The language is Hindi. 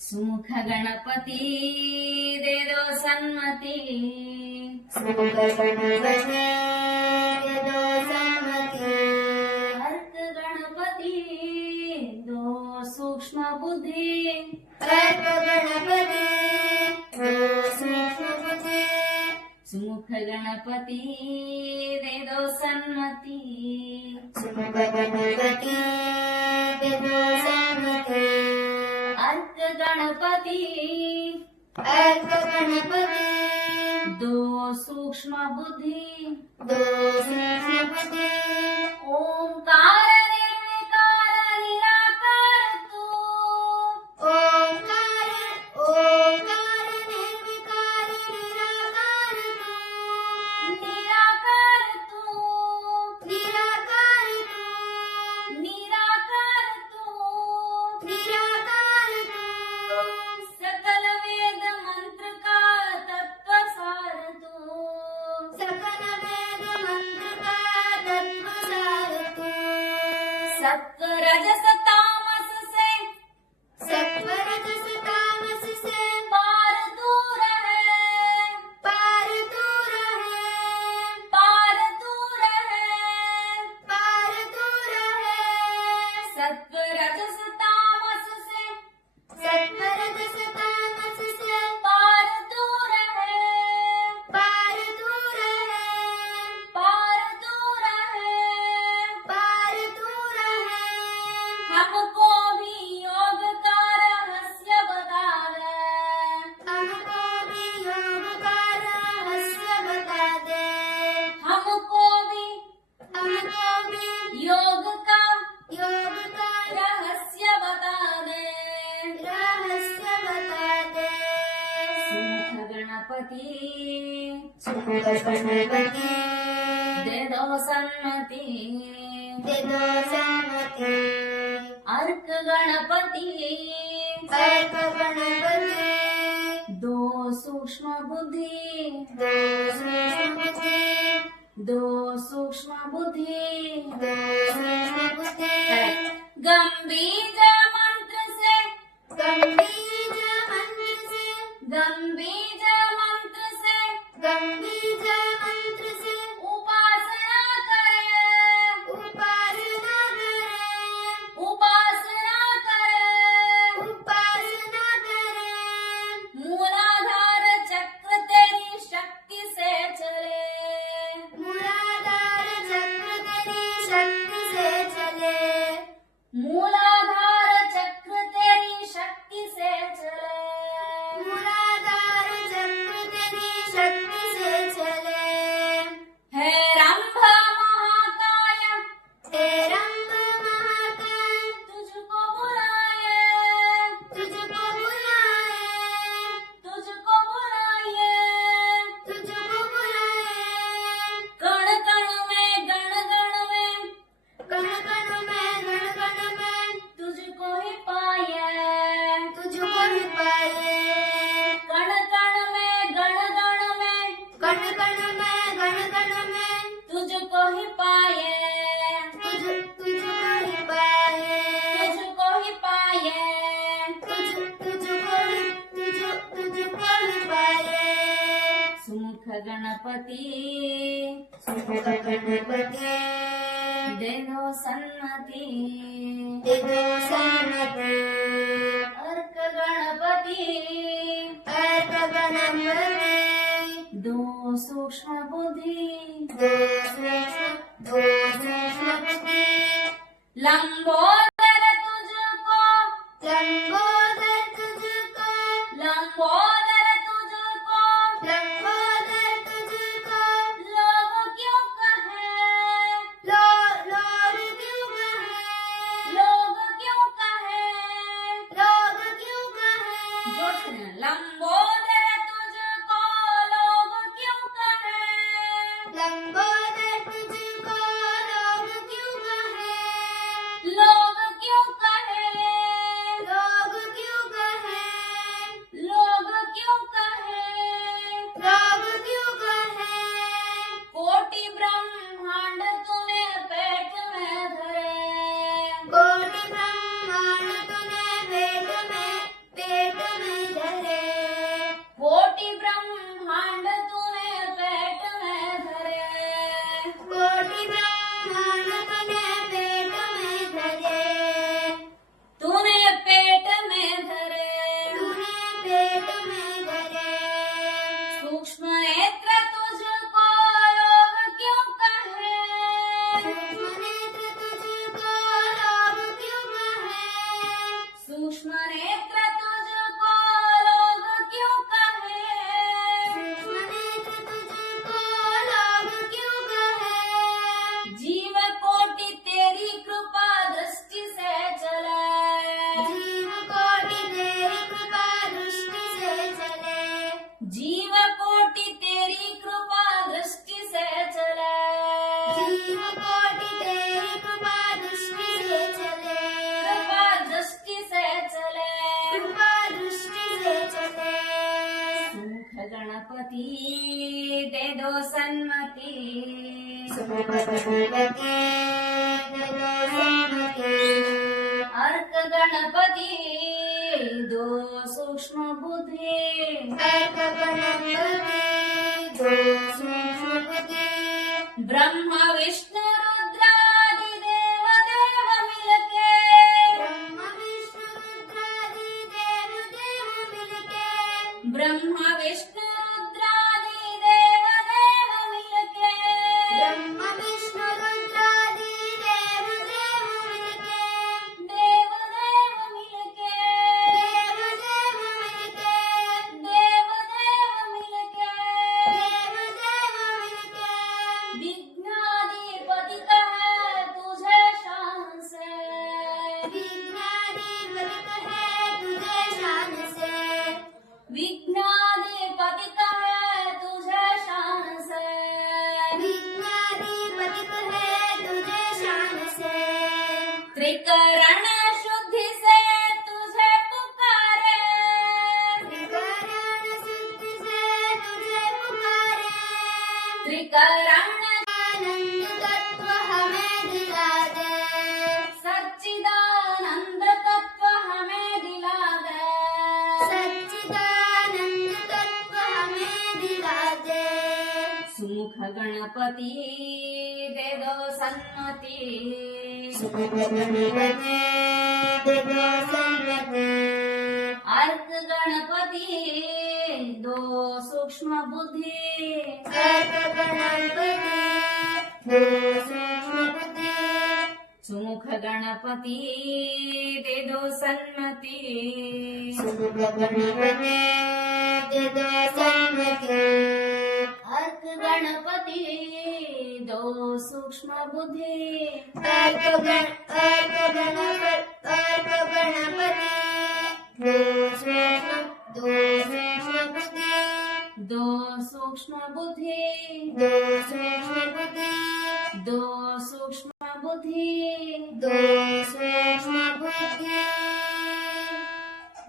सुमुख गणपति दे दो सन्मति। सुमुख गणपति दे दो सन्मति। अर्क गणपति दो सूक्ष्म बुद्धि। अर्क गणपति दो सूक्ष्म बुद्धि। सुमुख गणपति दे दो सन्मति। सुमुख गणपति दे दो सन्मति। अर्क गणपति दो सूक्ष्म बुद्धि। दो सूक्ष्म बुद्धि। ओंकार निर्विकार निराकार तू। ओंकार निर्विकार निराकार तू। निराकार तू। निराकार तू। निराकार तू। निराकार तू। सकल वेद मंत्र का तत्व सार तू। सकल वेद मंत्र का तत्व सार तू। सत्व रजस तामस से सत्व रजस तामस से पार दूर है। पार दूर है। पार दूर है। पार दूर है। सत्व रजस तामस से सत्व रजस तामस से पार दूर है। पार दूर है। पार दूर है। पार दूर है। हमको भी योग का रहस्य बता दे। हमको भी योग का रहस्य बता दे। हमको भी योग का योग का रहस्य बता दे। रहस्य बता दे। सुमुख गणपति सुमुख गणपति दे दो सन्मति। दे दो सन्मति। अर्क गणपति अर्क गणपति दो सूक्ष्म बुद्धि। दो सूक्ष्म बुद्धि। दो सूक्ष्म बुद्धि। दो सूक्ष्म बुद्धि। गंभीर मंत्र से गंभीर मंत्र से गंभीर मंत्र से गंभीर मंत्र से उपासना करे। उपासना करे। उपासना करे। उपासना करे। मूलाधार चक्र तेरी शक्ति से चले। मूलाधार चक्र तेरी शक्ति से चले। मूलाधार चक्र तेरी शक्ति से चले। मूलाधार चक्र तेरी शक्ति से चले। हे रंभ महाकाय हे रंभ महाकाय तुझको बुलाए। तुझको बुलाए। तुझको बुलाए। तुझको बुलाए। कण कण में गण गण में कण कण में गण गण में तुझको ही पाए। तुझको ही पाए। कण कण में गण गण में कण कण में गण गण में तुझको ही पाए। तुझको ही पाए। तुझको ही पाए। तुझको ही पाए। सुमुख गणपति सुमुख गणपति दे दो सन्मति। दे दो सन्मति। अर्क गणपति अर्क गणपति दो सूक्ष्म बुद्धि। दो सूक्ष्म बुद्धि। लंबोदर तुझको लंबोदर तुझको लंबोदर तुझको लंबोदर तुझको लोग क्यों कहे। लोग क्यों कहे। लोग क्यों कहे। लोग क्यों कहे। जोर से कहना, लंबोदर तुझको लोग क्यों कहे। लंबोदर तुझको लोग क्यों कहे। लोग क्यों कहे। लोग क्यों कहे। लोग क्यों कहे। लोग क्यों कहे। कोटि ब्रह्मांड तूने पेट में धरे। कोटि ब्रह्मांड तूने पेट गणपति दे दो सन्मति सुमुख गणपति दे दो सन्मति अर्क गणपति दो सूक्ष्म बुद्धि अर्क गणपति दो सूक्ष्म बुद्धि ब्रह्मा विष्णु रुद्रादि देव देव मिलके ब्रह्म विष्णु रुद्रादि देव देव मिलके ब्रह्मा विष्णु रुद्रादि देव देव मिलके ब्रह्म विष्णु रुद्रादि देव देव मिलके देव देव मिलके देव देव मिलके देव देव मिलके देव देव मिलके विघ्नाधिपति कहे तुझे शान से विघ्नाधिपति कहे तुझे शान से विघ्नाधिपति कहे तुझे शान से विघ्नाधिपति कहे तुझे शान से त्रिकरण शुद्धि से तुझे पुकारे त्रिकरण शुद्धि से तुझे पुकारे त्रिकरण आनंद तत्व हमें दिला दे सच्चिदानंद तत्व हमें दिला दे सच्चिदानंद तत्व हमें दिला दे सुमुख गणपति दे दो सन्मति सुमुख गणपति दे दो सन्मति अर्क गणपति दो सूक्ष्म बुद्धि अर्क गणपति दो सूक्ष्म बुद्धि सुमुख गणपति दे दो सन्मति सुमुख गणपति दे दो सन्मति अर्क गणपति दो सूक्ष्म बुद्धि अर्क गणपति दो सूक्ष्म बुद्धि दो सूक्ष्म बुद्धि दो सूक्ष्म बुद्धि दो सूक्ष्म बुद्धि दो